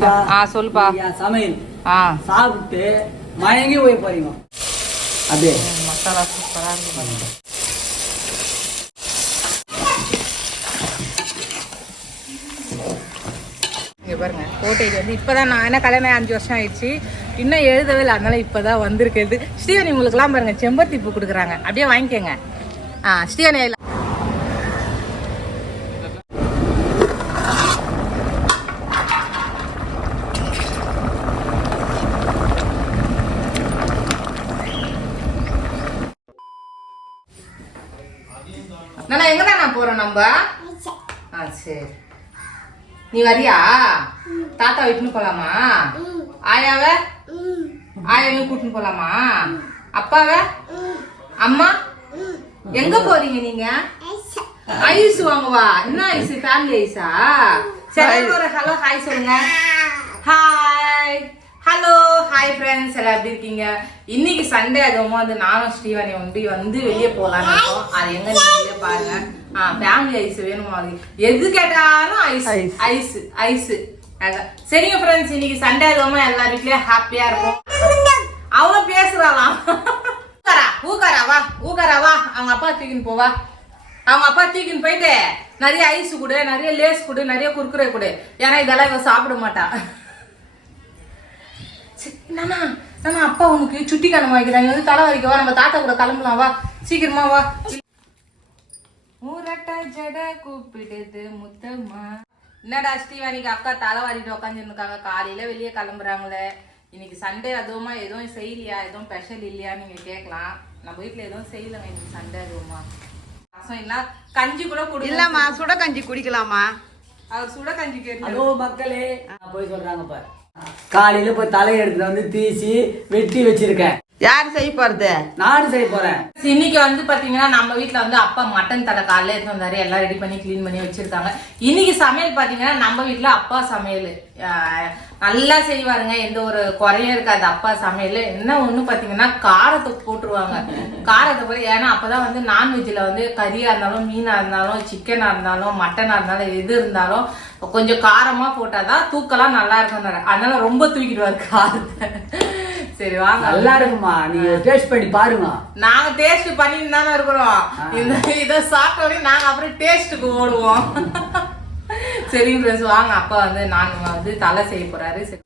இருக்கா? ஆ, சொல்லுப்பா. சமையல். ஆ. சாப்பிட்டு மயங்கி போய் போறீங்க. அப்படியே. மசாலா சூப்பராக இருக்கு பாருங்க. இங்கே பாருங்க கோட்டைக்கு வந்து இப்போ தான் நான் என்ன கல்யாணம் அஞ்சு வருஷம் ஆயிடுச்சு. இன்னும் எழுதவே இல்லை. அதனால இப்போ தான் வந்திருக்கிறது. ஸ்ரீவனி உங்களுக்குலாம் பாருங்க செம்பருத்தி பூ கொடுக்குறாங்க. அப்படியே வாங்கிக்கோங்க. ஆ ஸ்ரீவனி இல்ல. நானா எங்கடா நான் போறோம் நம்ம ஆ சரி. நீ வரியா? தாத்தா விட்டுன்னு போலாமா? ஆயாவ? ஆயாவையும் கூட்டின்னு போலாமா? அப்பாவ? அம்மா? எங்க போறீங்க நீங்க? ஐஸ். வாங்குவா? என்ன ஐஸ்? ஃபேமிலி ஐஸா? சரி ஒரு ஹலோ ஹாய் சொல்லுங்க. ஹாய் ஹலோ ஹாய் ஃப்ரெண்ட்ஸ் எல்லாம் எப்படி இருக்கீங்க? இன்னைக்கு சண்டே அதுவும் வந்து நானும் ஸ்ரீவாணி வந்து வந்து வெளியே போகலான்னு இருக்கோம். அது எங்க நீங்களே பாருங்க. ஃபேமிலி ஐஸ் வேணுமா எது கேட்டாலும் ஐஸ் ஐஸ் ஐஸ் சரிங்க ஃப்ரெண்ட்ஸ் இன்னைக்கு சண்டே அதுவும் எல்லார் வீட்லயும் ஹாப்பியா இருக்கும் அவ பேசுறாளாம் ஊக்காரா ஊக்காரா வா ஊக்காரா வா. அவங்க அப்பா தூக்கின்னு போவா அவங்க அப்பா தூக்கின்னு போயிட்டு நிறைய ஐஸ் கொடு நிறைய லேஸ் கொடு நிறைய குறுக்குறே கொடு. ஏன்னா இதெல்லாம் இவ சாப்பிட மாட்டா. நானா நானா அப்பா உனக்கு சுட்டி கணம் வைக்கிறாங்க வந்து தலை வரைக்கும் வா நம்ம தாத்தா கூட கிளம்பலாம் வா. சீக்கிரமா வா. ஊரட்ட ஜட கூப்பிடுது முத்தம்மா. என்னடா ஸ்ரீவாணிக்கு அக்கா தலை வாரிட்டு உட்காந்துருக்காங்க காலையில வெளியே கிளம்புறாங்களே. இன்னைக்கு சண்டே அதுவுமா எதுவும் செய்யலையா? எதுவும் ஸ்பெஷல் இல்லையா? நீங்க கேட்கலாம். நம்ம வீட்ல எதுவும் செய்யலங்க இன்னைக்கு சண்டே அதுவுமா. ரசம் இல்ல கஞ்சி கூட குடி இல்லம்மா சுட கஞ்சி குடிக்கலாமா அவர் சுட கஞ்சி கேட்டு மக்களே. போய் சொல்றாங்க பாரு. காலையில போய் தலையை எடுத்துட்டு வந்து தீசி வெட்டி வச்சிருக்கேன். யார் செய்ய போறது? நானும் செய்ய போறேன். இன்னைக்கு வந்து பாத்தீங்கன்னா நம்ம வீட்டுல வந்து அப்பா மட்டன் தலை காலையில எடுத்து வந்தாரு. எல்லாம் ரெடி பண்ணி க்ளீன் பண்ணி வச்சிருக்காங்க. இன்னைக்கு சமையல் பாத்தீங்கன்னா நம்ம வீட்டுல அப்பா சமையல். நல்லா செய்வாருங்க. எந்த ஒரு குறையும் இருக்காது. அப்பா சமையல். என்ன ஒண்ணு பாத்தீங்கன்னா காரத்தை போட்டுருவாங்க. காரத்தை போய் ஏன்னா அப்பதான் வந்து நான்வெஜ்ல வந்து கறியா இருந்தாலும் மீனா இருந்தாலும் சிக்கனா இருந்தாலும் மட்டனா இருந்தாலும் எது இருந்தாலும் கொஞ்சம் காரமா போட்டாதான் தூக்கலாம் நல்லா இருக்கும் அதனால ரொம்ப தூக்கிடுவாரு காரத்தை. சரி வாங்க. நல்லா இருக்குமா? நீங்க டேஸ்ட் பண்ணி பாருங்க. நாங்க டேஸ்ட் பண்ணிட்டு தானே இருக்கிறோம். இந்த இதை சாப்பிட்ட உடனே நாங்க அப்புறம் டேஸ்ட்டுக்கு ஓடுவோம். சரி ஃப்ரெண்ட்ஸ் வாங்க. அப்பா வந்து நான் வந்து தலை செய்ய போறாரு. சரி.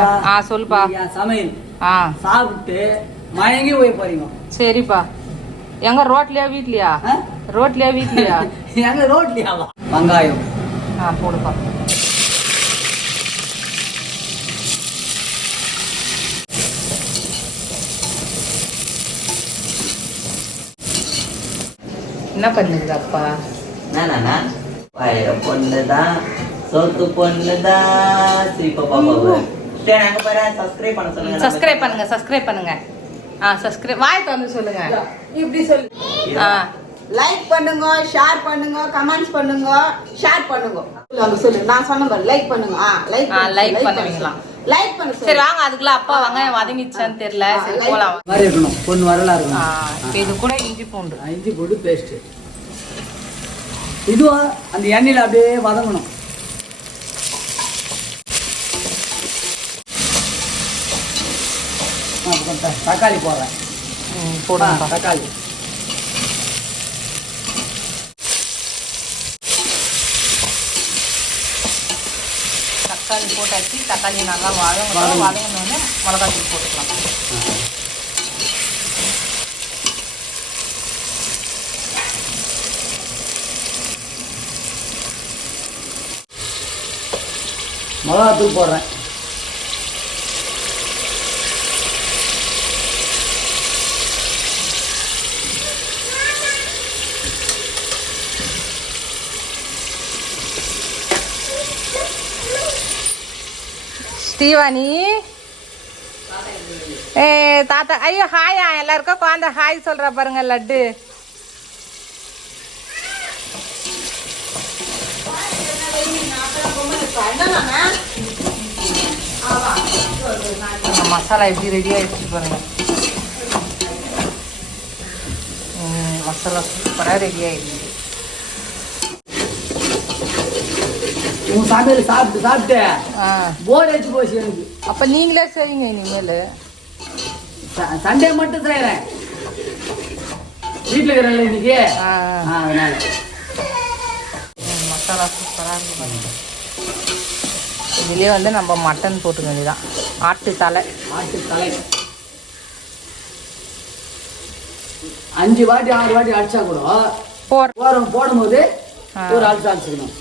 ஆ சொல்லுப்பா. சமையல். ஆ. சாப்பிட்டு மயங்கி போய் போறீங்க. சரிப்பா. எங்க ரோட்லயா வீட்லயா? ரோட்லயா வீட்லயா? எங்க ரோட்லயாவா வெங்காயம். ஆ போடுப்பா. என்ன பண்ணுது அப்பா? நானா பொண்ணுதான் சொத்து பொண்ணுதான் சிரிப்பா பாப்பா சப்ஸ்கிரைப் பண்ண சொல்லுங்க. சப்ஸ்கிரைப் பண்ணுங்க சப்ஸ்கிரைப் பண்ணுங்க. ஆ சப்ஸ்கிரைப் வாய் வந்து சொல்லுங்க. இப்படி சொல்லு. ஆ. லைக் பண்ணுங்க ஷேர் பண்ணுங்க கமெண்ட்ஸ் பண்ணுங்க ஷேர் பண்ணுங்க. சொல்லுங்க சொல்லு நான் சொன்ன பாரு லைக் பண்ணுங்க. ஆ லைக் ஆ, like பண்ணுவீங்களா? லைக் பண்ணு சரி வாங்க அதுக்குள்ள அப்பா வெங்காயம் வதங்கிச்சான்னு தெரியல. சரி போலாம். மாதிரி இருக்கணும். பொண்ணு வரலா இருக்கணும். இது கூட இஞ்சி பூண்டு. இஞ்சி போட்டு பேஸ்ட் இதுவும் அந்த எண்ணெயில அப்படியே வதங்கணும் ஆ, அப்புறம் த- தக்காளி போடுறேன். போடுங்கப்பா. தக்காளி. தக்காளி போட்டாச்சு. தக்காளி நல்லா வதங்கணும் வதங்கினோடனே மிளகாத்தூள் போட்டுக்கலாம். மிளகாத்தூள் போடுறேன். ஸ்ரீவாணி. ஏ தாத்தா ஐயோ ஹாயா எல்லாருக்கும் குழந்த ஹாய் சொல்கிற பாருங்க லட்டு. மசாலா எப்படி ரெடி ஆகிடுச்சு பாருங்க. மசாலா சூப்பராக ரெடி ஆகிடுச்சு உன் சமையல் சாப்பிட்டு சாப்பிட்டு போர் அடிச்சு போச்சு எனக்கு. அப்போ நீங்களே செய்வீங்க இனிமேல். சண்டே மட்டும் செய்யறேன் வீட்டில் இருக்கிறேன்ல இன்னைக்கு. அதனால. மசாலா சூப்பராக இருக்கு இதுலேயே வந்து நம்ம மட்டன் போட்டுக்க வேண்டியதான் ஆட்டு தலை. ஆட்டு தலை. அஞ்சு வாட்டி ஆறு வாட்டி அடிச்சா கூட போர். போறோம் போடும்போது. ஒரு அடிச்சு அடிச்சுக்கணும்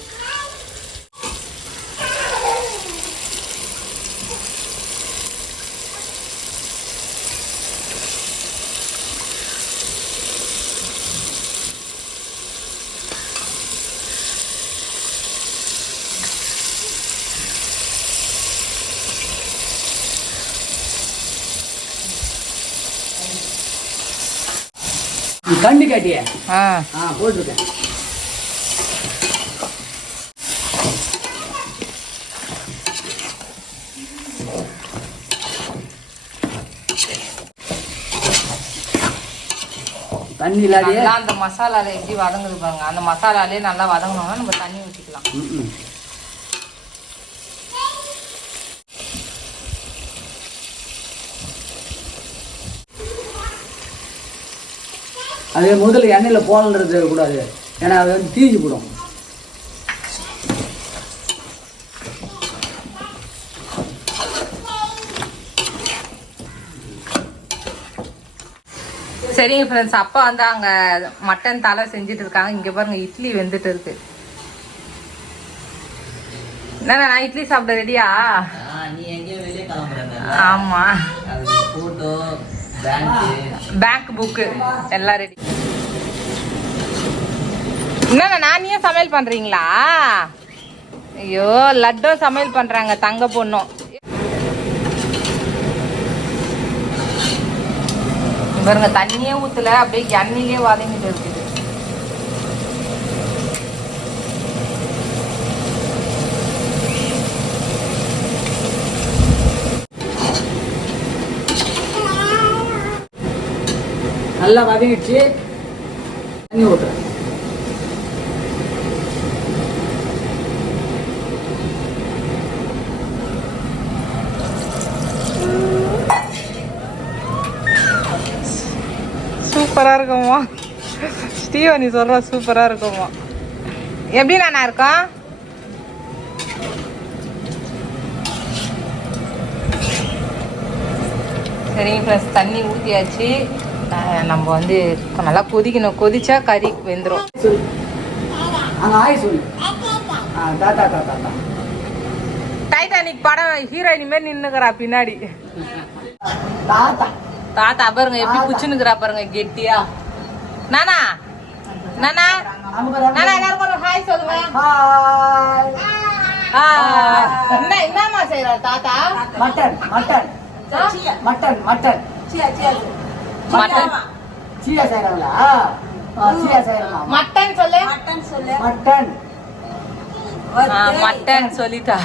கண்ணு காட்டிய. ஆ. போட்டிருக்கேன். தண்ணி இல்லாதே. அந்த மசாலால எப்படி வதங்குது பாருங்க. அந்த மசாலாலே நல்லா வதங்கணும்னா நம்ம தண்ணி ஊற்றிக்கலாம் அதே முதல்ல எண்ணெயில் போடணுன்றது கூடாது. ஏன்னா அது வந்து தீஞ்சு போடும். சரிங்க ஃப்ரெண்ட்ஸ் அப்பா வந்து அங்க மட்டன் தலை செஞ்சுட்டு இருக்காங்க. இங்க பாருங்க இட்லி வெந்துட்டு இருக்கு. என்னண்ணா நான் இட்லி சாப்பிட ரெடியா ஆ, நீ எங்கேயோ வெளியே கிளம்புறங்க ஆமா. அது போட்டோ பேங்க் பேங்க் புக்கு எல்லாம் ரெடி என்னண்ணா நானே சமையல் பண்றீங்களா? ஐயோ லட்டும் சமையல் பண்றாங்க தங்க பொண்ணும். பாருங்க தண்ணியே ஊத்துல அப்படியே எண்ணெயிலே வதங்கிட்டு இருக்குது. நல்லா வதங்கிடுச்சு. தண்ணி ஊற்றுறேன் சூப்பரா இருக்குமா? ஸ்டீவனி சொல்ற சூப்பரா இருக்குமா? எப்படி நானா இருக்கும்? சரிங்க ஃப்ரெண்ட்ஸ் தண்ணி ஊற்றியாச்சு நம்ம வந்து நல்லா கொதிக்கணும். கொதிச்சா கறி வெந்துடும் டைட்டானிக் படம் ஹீரோயின் மாரி நின்னுக்கிறா பின்னாடி. தாத்தா தாத்தா பாருங்க எப்படி புச்சுனுக்குறா பாருங்க கெட்டியா. நானா? நானா? நானா எல்லாருக்கும் ஒரு ஹாய் சொல்லுங்க. ஹாய் ஆ, என்ன என்னம்மா செய்யற தாத்தா? Mutton mutton mutton mutton mutton சீயா செய்கிறாங்களா சீயா செய்யறமா மட்டன் சொல்லு. மட்டன் ஆ, மட்டன் சொல்லிட்டா.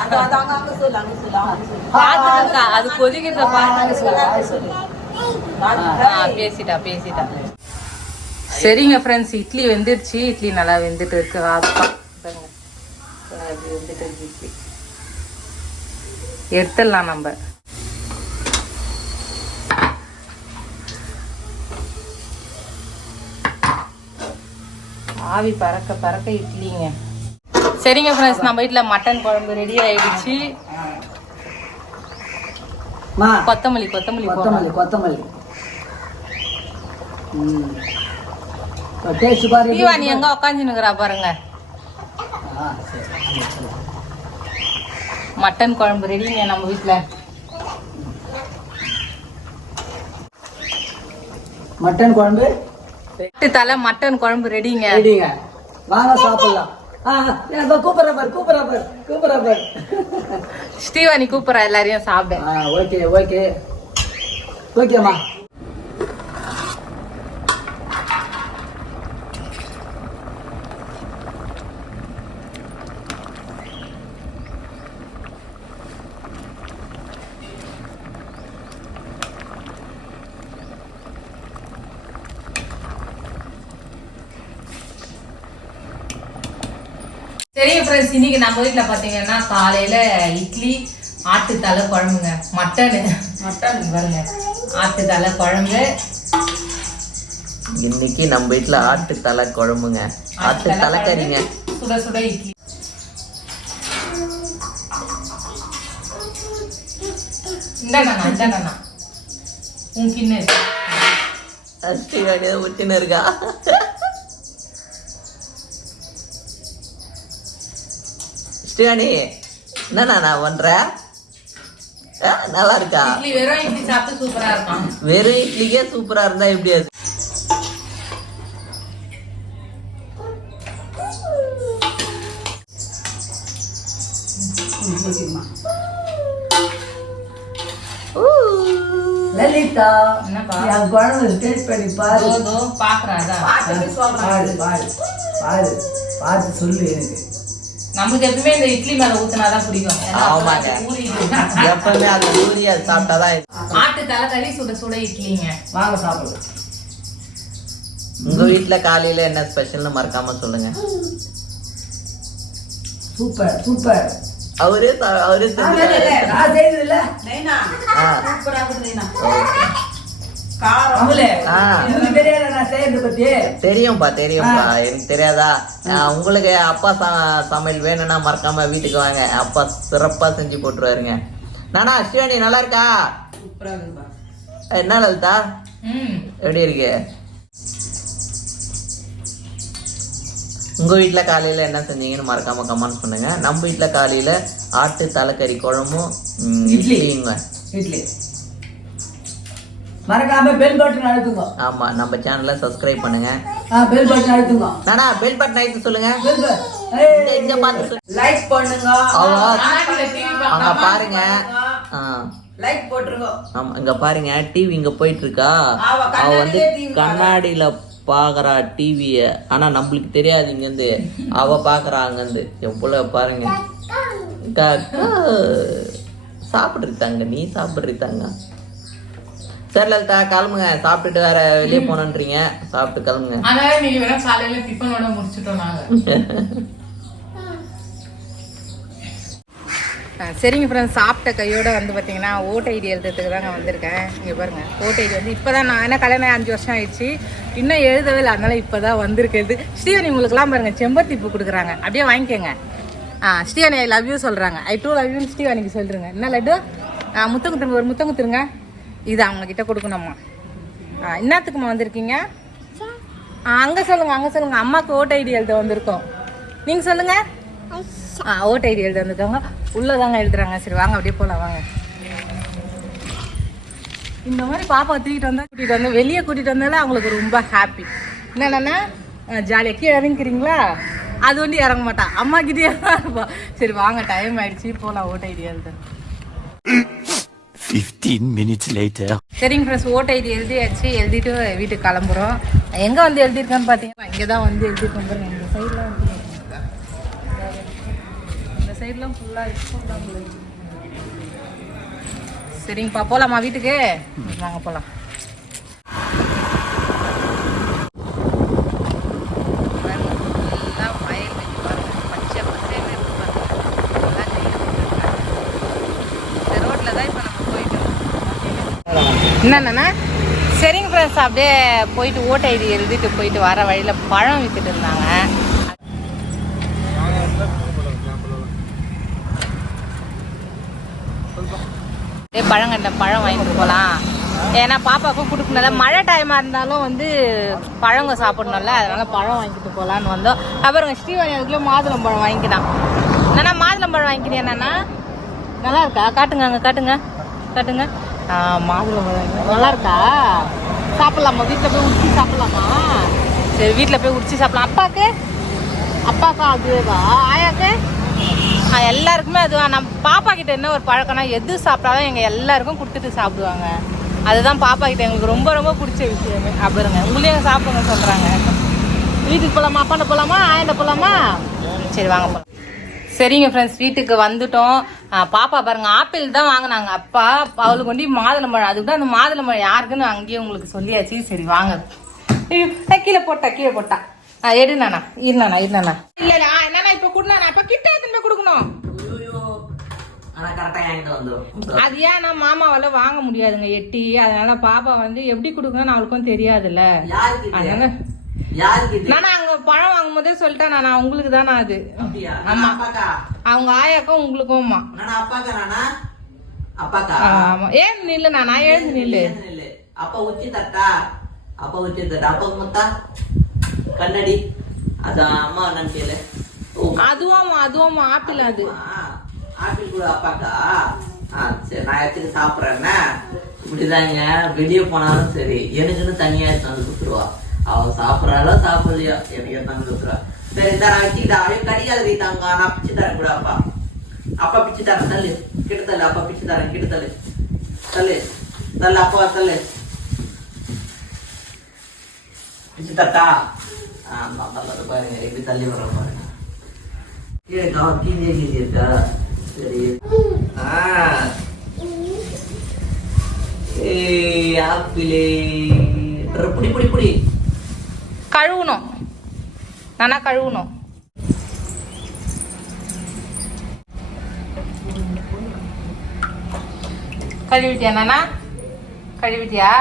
பாத்துக்கா அது கொதிக்கிற ஹாய் பேசிட்டா பேசிட்டா. சரிங்க ஃப்ரெண்ட்ஸ் இட்லி வெந்துருச்சு. இட்லி நல்லா வெந்துட்டு இருக்கு. வெந்துட்டு இட்லி. எடுத்துடலாம் நம்ம. ஆவி பறக்க பறக்க இட்லிங்க. சரிங்க ஃப்ரெண்ட்ஸ் நம்ம வீட்டில் மட்டன் குழம்பு ரெடி ஆயிடுச்சு. மா கொத்தமல்லி கொத்தமல்லி கொத்தமல்லி கொத்தமல்லி. ம். டேஸ்ட் பாரு தீவானி எங்க உக்காந்துனுக்குறா பாருங்க. மட்டன் குழம்பு ரெடிங்க நம்ம வீட்ல? மட்டன் குழம்பு? தலை மட்டன் குழம்பு ரெடிங்க ரெடிங்க வாங்க சாப்பிடலாம். ஆ ஏன் கூப்பிட்ற எல்லாரையும் சாப்பிட. Okay okay. ஓகேம்மா. சரிங்க ஃப்ரெண்ட்ஸ் இன்னைக்கு நம்ம வீட்டில் பார்த்தீங்கன்னா காலையில் இட்லி ஆட்டுத்தலை குழம்புங்க. மட்டனு. மட்டன் பாருங்க ஆட்டுத்தலை குழம்பு. இன்னைக்கு நம்ம வீட்டுல ஆட்டு தலை குழம்புங்க ஆட்டு தலைக்கறிங்க. சுட சுட இட்லி. இந்தாண்ணா உன் கிண்ணு அஷ்டிகாணி ஊற்றின்னு இருக்கா? ஸ்ரீவாணி என்னண்ணா நான் பண்ற ஆ, நல்லா இருக்கா இட்லி வெறும் இட்லி சாப்பிட்டு சூப்பரா இருக்கும் வெறும் இட்லிக்கே சூப்பரா இருந்தா எப்படி அது லலிதா? என் குழம்பு டேஸ்ட் பண்ணி பாரு பாரு பாரு பாரு பார்த்து சொல்லு எனக்கு நமக்கு எப்பவுமே இந்த இட்லி மேல ஊத்துனாதான் பிடிக்கும். ஆமாங்க. எப்பவுமே அந்த ஊறி அது சாப்பிட்டாதான். ஆட்டு தலைக்கறி சுட சுட இட்லிங்க. வாங்க சாப்பிடலாம் உங்க வீட்டுல காலையில என்ன ஸ்பெஷல்னு மறக்காம சொல்லுங்க. Super super. அவரே அவரே செஞ்சுட்டாரு. தெரியும்பா தெரியும்பா. எனக்கு தெரியாதா? உங்களுக்கு அப்பா சமையல் வேணும்னா மறக்காம வீட்டுக்கு வாங்க. அப்பா சிறப்பா செஞ்சு போட்டுருவாருங்க. நானா சிவானி நல்லா இருக்கா என்ன லலிதா? எப்படி இருக்கு? உங்க வீட்ல காலையில என்ன செஞ்சீங்கன்னு மறக்காம கமெண்ட் பண்ணுங்க. நம்ம வீட்ல காலையில ஆட்டு தலைக்கறி குழம்பும். இட்லிங்க. இட்லி. மறக்காம பெல் பட்டன் அழுத்துங்க. ஆமா நம்ம சேனலை சப்ஸ்கிரைப் பண்ணுங்க. பெல் பட்டன் அழுத்துங்க. நானா பெல் பட்டன் அழுத்தி சொல்லுங்க. பார்த்து. லைக் பண்ணுங்க. அவ நாட்டில டிவி அங்க பாருங்க. லைக் போட்டுருங்க. ஆமா இங்க பாருங்க டிவி இங்க போயிட்டு இருக்கா அவ வந்து கண்ணாடியிலே பாக்குறா. டிவிய ஆனா நம்மளுக்கு தெரியாது இங்க இருந்து அவ பாக்குறா அங்க இருந்து எவ்வளவு பாருங்க. அக்கா, சாப்பிடுறீங்க நீ சாப்பிடுறீங்க சரி லலிதா கிளம்புங்க. சாப்பிட்டுட்டு வேற வெளியே போனன்றீங்க சாப்பிட்டு கிளம்புங்க. அதனால நீங்க வேணா காலையில டிஃபனோட முடிச்சிட்டோம் நாங்க. சரிங்க ஃப்ரெண்ட்ஸ் சாப்பிட்ட கையோட வந்து பார்த்தீங்கன்னா ஓட்டை ஐடி எழுதுறதுக்கு தாங்க வந்திருக்கேன். இங்கே பாருங்க. ஓட்டை ஐடி வந்து இப்போ தான் நான் என்ன கல்யாணம் அஞ்சு வருஷம் ஆயிடுச்சு. இன்னும் எழுதவே இல்லை. அதனால இப்போ தான் வந்திருக்கிறது ஸ்ரீவனி உங்களுக்குலாம் பாருங்க செம்பருத்தி பூ கொடுக்குறாங்க. அப்படியே வாங்கிக்கோங்க. ஆ ஸ்ரீவனி ஐ லவ் யூ சொல்கிறாங்க ஐ டூ லவ் யூ ஸ்ரீவானிக்கு சொல்கிறேங்க என்ன லட்டு? ஆ முத்தம் குத்துருங்க ஒரு முத்தம் குத்துருங்க இது அவங்கக்கிட்ட கொடுக்கணுமா கொடுக்கணும்மா என்னத்துக்குமா வந்திருக்கீங்க? அங்கே சொல்லுங்க அங்கே சொல்லுங்க. அம்மாவுக்கு ஓட்டு ஐடி எழுத வந்திருக்கோம். நீங்கள் சொல்லுங்க. ஆ ஓட்டு ஐடி எழுத வந்திருக்காங்க. உள்ளதாங்க எழுதுறாங்க. சரி வாங்க அப்படியே போகலாம் வாங்க. இந்த மாதிரி பாப்பா தூக்கிட்டு வந்தா கூட்டிகிட்டு வந்து வெளியே கூட்டிகிட்டு வந்தாலும் அவங்களுக்கு ரொம்ப ஹாப்பி என்னென்னா ஜாலியாக கீழே இறங்கிக்கிறீங்களா? அது வந்து இறங்க மாட்டான் அம்மா கிட்டே தான் இருப்பா. சரி வாங்க டைம் ஆயிடுச்சு. போகலாம் ஓட்ட ஐடி எழுத. ஃபிஃப்டீன் மினிட்ஸ் லேட்டர் சரிங்க ஃப்ரெண்ட்ஸ் ஓட்ட இது எழுதியாச்சு. எழுதிட்டு வீட்டுக்கு கிளம்புறோம். எங்கே வந்து எழுதியிருக்கேன்னு பார்த்தீங்கன்னா இங்கே தான் வந்து எழுதிட்டு பாருங்க இந்த சைடில் வந்து இந்த சைட்லாம் ஃபுல்லாக இருக்கும். சரிங்கப்பா போகலாமா வீட்டுக்கு? வாங்க போகலாம் என்னென்னா சரிங்க ஃப்ரெண்ட்ஸ் அப்படியே போயிட்டு ஓட்ட ஐடி எழுதிட்டு போயிட்டு வர வழியில் பழம் விற்றுட்டு இருந்தாங்க. அப்படியே பழம் கண்ட பழம் வாங்கிட்டு போகலாம் ஏன்னா பாப்பாவுக்கும் கொடுக்கணும்ல. மழை டைமாக இருந்தாலும் வந்து பழங்க சாப்பிடணும்ல. அதனால பழம் வாங்கிட்டு போகலான்னு வந்தோம். அப்புறம் ஸ்ரீவாணி அதுக்குள்ளே மாதுளம்பழம் வாங்கிக்கலாம். என்னண்ணா மாதுளம்பழம் வாங்கிக்கிறேன் என்னண்ணா நல்லா இருக்கா? காட்டுங்க அங்கே காட்டுங்க. காட்டுங்க. ஆ மாதுளம்பழம் நல்லா இருக்கா. சாப்பிட்லாமா? வீட்டில் போய் உரிச்சு சாப்பிட்லாமா? சரி வீட்டில் போய் உரிச்சு சாப்பிடலாம். அப்பாவுக்கு அப்பாக்கா அதுவா ஆயாக்கு? ஆ, எல்லாருக்குமே அதுவா. நம்ம பாப்பா கிட்ட என்ன ஒரு பழக்கம்னா எது சாப்பிட்டாலும் எங்கள் எல்லாருக்கும் கொடுத்துட்டு சாப்பிடுவாங்க. அதுதான் பாப்பா கிட்ட எங்களுக்கு ரொம்ப ரொம்ப பிடிச்ச விஷயமே. அப்புறங்க உங்களையும் சாப்பிடுங்க சொல்கிறாங்க வீட்டுக்கு போகலாமா அப்பாண்ட போலாமா? ஆயாண்ட போகலாமா சரி வாங்க போகலாம் சரிங்க ஃப்ரெண்ட்ஸ் வீட்டுக்கு வந்துட்டோம். பாப்பா பாருங்க ஆப்பிள் தான் வாங்கினாங்க. அப்பா அவளுக்கு கொண்டு மாதுளம்பழம் அதுக்கு தான் அந்த மாதுளம்பழம் யாருக்குன்னு அங்கேயே உங்களுக்கு சொல்லியாச்சு. சரி வாங்க. ஐயோ, கீழே போட்டா கீழே போட்டா. ஆ எடு நானா இரு நானா இரு நானா. இல்ல இல்ல ஆ என்னண்ணா இப்ப குடுனா இப்ப கிட்ட எடுத்துன்னு போய் கொடுக்கணும்? அது ஏன்னா மாமாவால வாங்க முடியாதுங்க எட்டி. அதனால பாப்பா வந்து எப்படி கொடுக்கணும்னு அவளுக்கும் தெரியாதுல்ல. அதனால நானா அங்க பழம் வாங்கும் போதே சொல்லிட்டேன் நானா. உங்களுக்கு தானா அது ஆமா. அவங்க ஆயாக்கும் அப்பாக்கா ஆமா. ஏன் நில்லு நானா? எழுந்து நில்லு. அப்பா உச்சி தட்டா? அப்பா உச்சி தட்டா. அப்பா முத்தா? கண்ணடி? அதான் அம்மா ஓ, அதுவும் அதுவும் ஆப்பிள் அது. ஆப்பிள் கூட அப்பாக்கா? சரி நான் எடுத்துட்டு சாப்பிட்றேன்னா இப்படிதாங்க. வெளியே போனாலும் சரி. எனக்குன்னு தனியா எடுத்து வந்து கொடுத்துருவா. அவ சாப்பிட்றாளோ சாப்பிடலையோ? எனக்கு எடுத்து வந்து சரி இந்த நான் வச்சுக்கிட்டா அவன் கடிக்காது தாங்க நான் பிச்சு தரேன் கூட அப்பா. அப்பா பிச்சு தரேன். தள்ளு. கிட்ட தள்ளு. அப்பா பிச்சு தரேன். கிட்ட தள்ளு. தள்ளு. தள்ளு அப்பா தள்ளு. பிச்சு தட்டா? ஆமா தள்ளது பாருங்க எப்படி தள்ளி வர பாருங்க. ஏக்கா கீழே கீழே இருக்கா? சரி. ஆ. ஏய் ஆப்பிளே. புடி புடி புடி. கழுவணும். நல்லா கழுவணும். கழுவிட்டியா நானா? கழுவிட்டியா?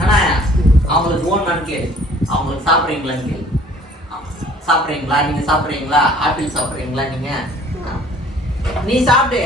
ஆனா அவங்களுக்கு ஓன் கேளு. அவங்களுக்கு சாப்பிட்றீங்களான்னு கேளு. சாப்பிட்றீங்களா? நீங்க சாப்பிட்றீங்களா? ஆப்பிள் சாப்பிட்றீங்களா நீங்க? நீ சாப்பிடு.